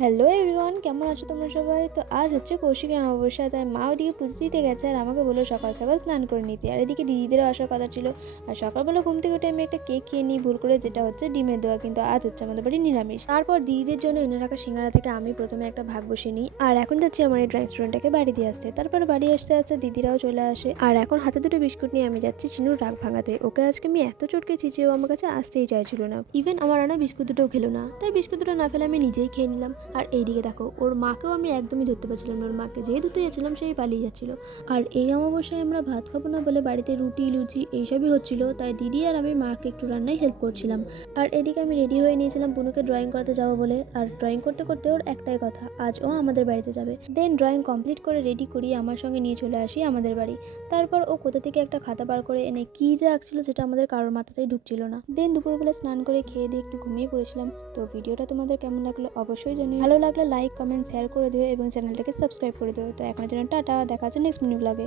Hello everyone কেমন আছো তোমরা সবাই? তো আজ হচ্ছে কৌশিকী অমাবস্যা, তাই মা ওদিকে পুজো দিতে গেছে আর আমাকে বলল সকাল সকাল স্নান করে নিতে। আর এদিকে দিদিদেরও আসার কথা ছিল। আর সকালবেলা ঘুম থেকে উঠে আমি একটা কেক খেয়ে নিই ভুল করে, যেটা হচ্ছে ডিমের দেওয়া কিন্তু আজ হচ্ছে আমাদের বাড়ি নিরামিষ। তারপর দিদিদের জন্য এনে রাখা সিঙ্গারা থেকে আমি প্রথমে একটা ভাগ বসে নিই। আর এখন যাচ্ছি আমার এই ড্রয়িং স্টুডেন্টটাকে বাড়ি দিয়ে আসতে। তারপর বাড়ি আসতে আসতে দিদিরাও চলে আসে। আর এখন হাতে দুটো বিস্কুট নিয়ে আমি যাচ্ছি চিনুর রাগ ভাঙাতে। ওকে আজকে আমি এত চটকেছি যে ও আমার কাছে আসতেই চাইছিল না। ইভেন আমার আনা বিস্কুট দুটোও খেলো না। তাই বিস্কুট দুটো না ফেলে আমি নিজেই খেয়ে নিলাম। আর এইদিকে দেখো, ওর মাকেও আমি একদমই ধরতে পারছিলাম না। ওর মাকে যেই ধরতে যাচ্ছিলাম সেই পালিয়ে যাচ্ছিল। আর এই অমাবস্যায় আমরা ভাত খাব না বলে বাড়িতে রুটি, লুচি এইসবই হচ্ছিল, তাই দিদি আর আমি মাকে একটু রান্নায় হেল্প করছিলাম। আর এদিকে আমি রেডি হয়ে নিয়েছিলাম বুনুকে ড্রয়িং করাতে যাব বলে। আর ড্রয়িং করতে করতে ওর একটাই কথা, আজ ও আমাদের বাড়িতে যাবে। দেন ড্রয়িং কমপ্লিট করে রেডি করিয়ে আমার সঙ্গে নিয়ে চলে আসি আমাদের বাড়ি। তারপর ও কোথা থেকে একটা খাতা বার করে এনে কী যে আঁকছিল যেটা আমাদের কারোর মাথাতেই ঢুকছিল না। দেন দুপুরবেলা স্নান করে খেয়ে দিয়ে একটু ঘুমিয়ে পড়েছিলাম। তো ভিডিওটা তোমাদের কেমন লাগল অবশ্যই জানিও। ভালো লাগলে লাইক কমেন্ট শেয়ার করে দিও এবং চ্যানেলটাকে সাবস্ক্রাইব করে দিও। তো এখনের জন্য টাটা, দেখা হচ্ছে নেক্সট মিনি ব্লগে